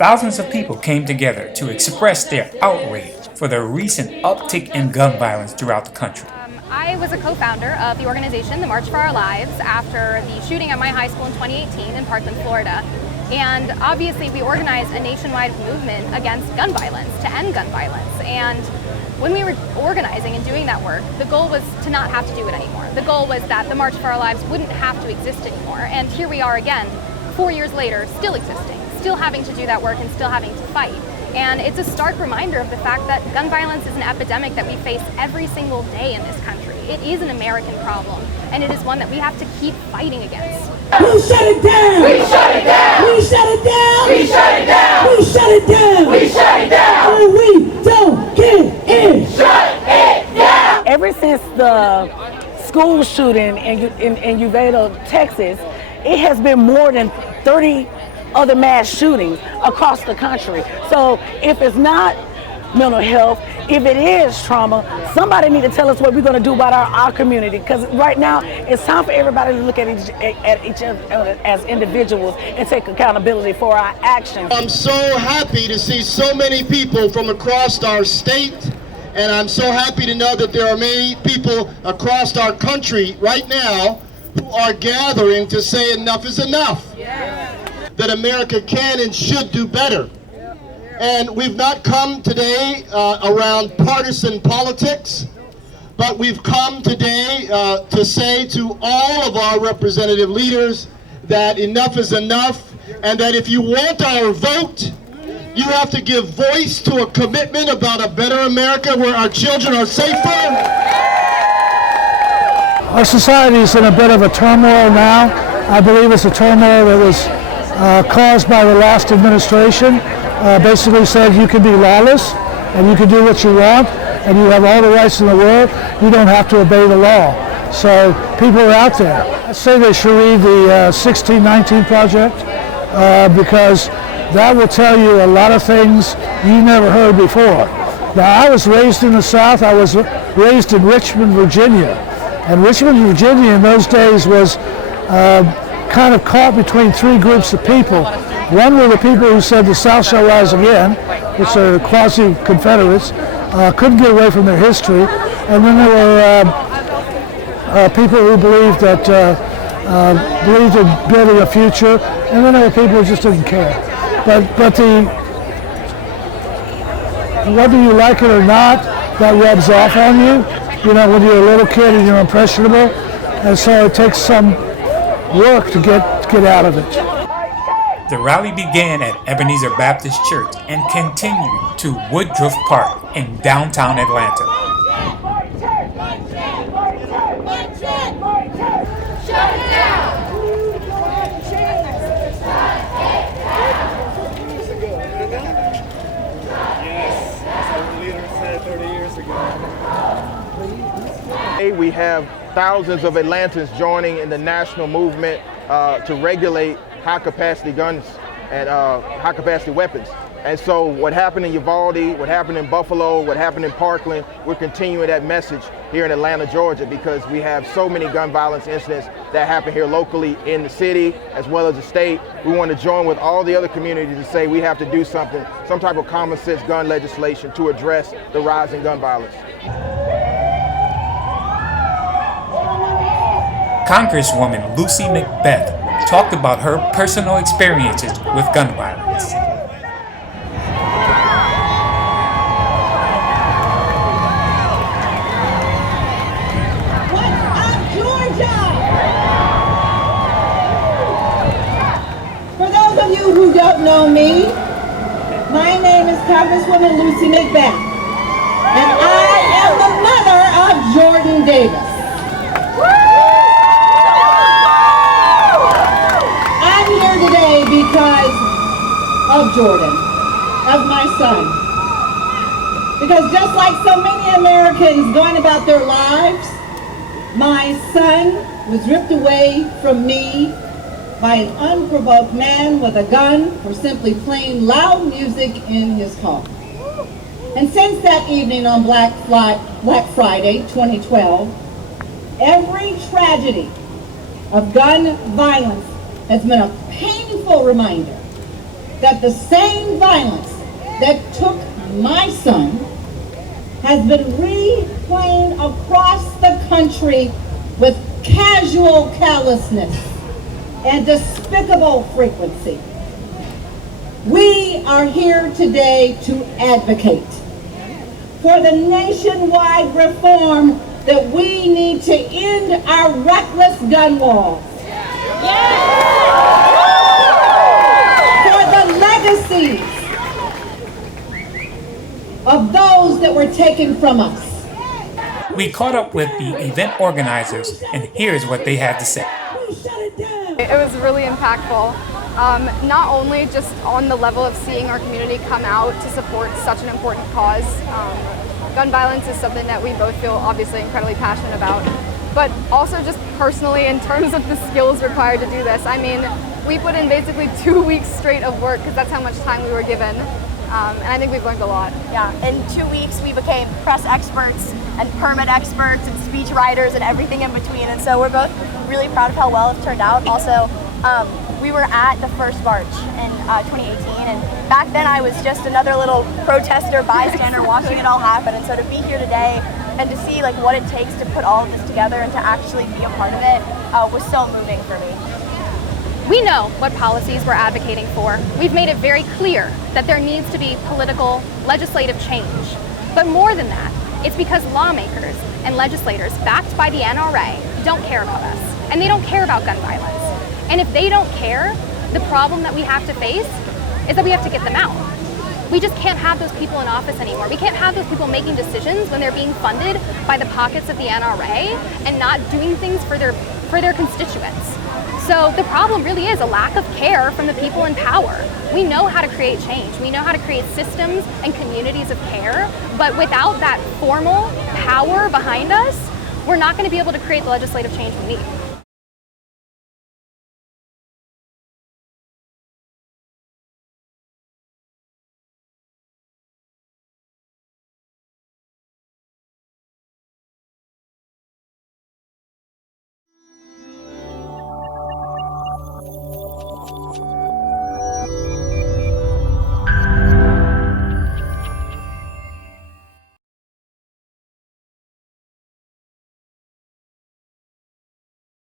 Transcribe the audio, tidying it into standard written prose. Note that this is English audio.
thousands of people came together to express their outrage for the recent uptick in gun violence throughout the country. I was a co-founder of the organization, the March for Our Lives, after the shooting at my high school in 2018 in Parkland, Florida. And obviously we organized a nationwide movement against gun violence, to end gun violence. And when we were organizing and doing that work, the goal was to not have to do it anymore. The goal was that the March for Our Lives wouldn't have to exist anymore. And here we are again, 4 years later, still existing, still having to do that work and still having to fight. And it's a stark reminder of the fact that gun violence is an epidemic that we face every single day in this country. It is an American problem, and it is one that we have to keep fighting against. We shut it down! We shut it down! We shut it down! We shut it down! We shut it down! We shut it down! And we don't get it! Shut it down! Ever since the school shooting in Uvalde, Texas, it has been more than 30 other mass shootings across the country. So if it's not mental health, if it is trauma, somebody need to tell us what we're going to do about our community, because right now it's time for everybody to look at each other as individuals and take accountability for our actions. I'm so happy to see so many people from across our state, and I'm so happy to know that there are many people across our country right now who are gathering to say enough is enough. Yeah. That America can and should do better. And we've not come today around partisan politics, but we've come today to say to all of our representative leaders that enough is enough, and that if you want our vote, you have to give voice to a commitment about a better America where our children are safer. Our society is in a bit of a turmoil now. I believe it's a turmoil that was caused by the last administration. Basically said you can be lawless and you can do what you want and you have all the rights in the world. You don't have to obey the law. So people are out there. I say they should read the 1619 Project because that will tell you a lot of things you never heard before. Now, I was raised in the South. I was raised in Richmond, Virginia. And Richmond, Virginia in those days was kind of caught between three groups of people. One were the people who said the South shall rise again, which are quasi-Confederates, couldn't get away from their history. And then there were people who believed that believed in building a future, and then there were people who just didn't care. But whether you like it or not, that rubs off on you. You know, when you're a little kid and you're impressionable, and so it takes some work to get out of it. The rally began at Ebenezer Baptist Church and continued to Woodruff Park in downtown Atlanta. Shut it down! Yes, that's what the leader said 30 years ago. Today we have thousands of Atlantans joining in the national movement to regulate high-capacity guns and high-capacity weapons. And so what happened in Uvalde, what happened in Buffalo, what happened in Parkland, we're continuing that message here in Atlanta, Georgia, because we have so many gun violence incidents that happen here locally in the city as well as the state. We want to join with all the other communities to say we have to do something, some type of common sense gun legislation to address the rise in gun violence. Congresswoman Lucy McBeth talked about her personal experiences with gun violence. What's up, Georgia? For those of you who don't know me, my name is Congresswoman Lucy McBeth, and I am the mother of Jordan Davis. Today because of Jordan, of my son. Because just like so many Americans going about their lives, my son was ripped away from me by an unprovoked man with a gun for simply playing loud music in his car. And since that evening on Black Friday 2012, every tragedy of gun violence has been a painful reminder that the same violence that took my son has been replaying across the country with casual callousness and despicable frequency. We are here today to advocate for the nationwide reform that we need to end our reckless gun laws. For the legacies of those that were taken from us. We caught up with the event organizers, and here's what they had to say. It was really impactful, not only just on the level of seeing our community come out to support such an important cause. Gun violence is something that we both feel obviously incredibly passionate about, but also just personally in terms of the skills required to do this. I mean, we put in basically 2 weeks straight of work because that's how much time we were given. And I think we've learned a lot. Yeah, in 2 weeks we became press experts and permit experts and speech writers and everything in between. And so we're both really proud of how well it turned out. Also, we were at the first march in 2018, and back then I was just another little protester, bystander, watching it all happen. And so to be here today and to see like what it takes to put all of this together and to actually be a part of it was so moving for me. We know what policies we're advocating for. We've made it very clear that there needs to be political, legislative change. But more than that, it's because lawmakers and legislators backed by the NRA don't care about us, and they don't care about gun violence. And if they don't care, the problem that we have to face is that we have to get them out. We just can't have those people in office anymore. We can't have those people making decisions when they're being funded by the pockets of the NRA and not doing things for their constituents. So the problem really is a lack of care from the people in power. We know how to create change. We know how to create systems and communities of care, but without that formal power behind us, we're not going to be able to create the legislative change we need.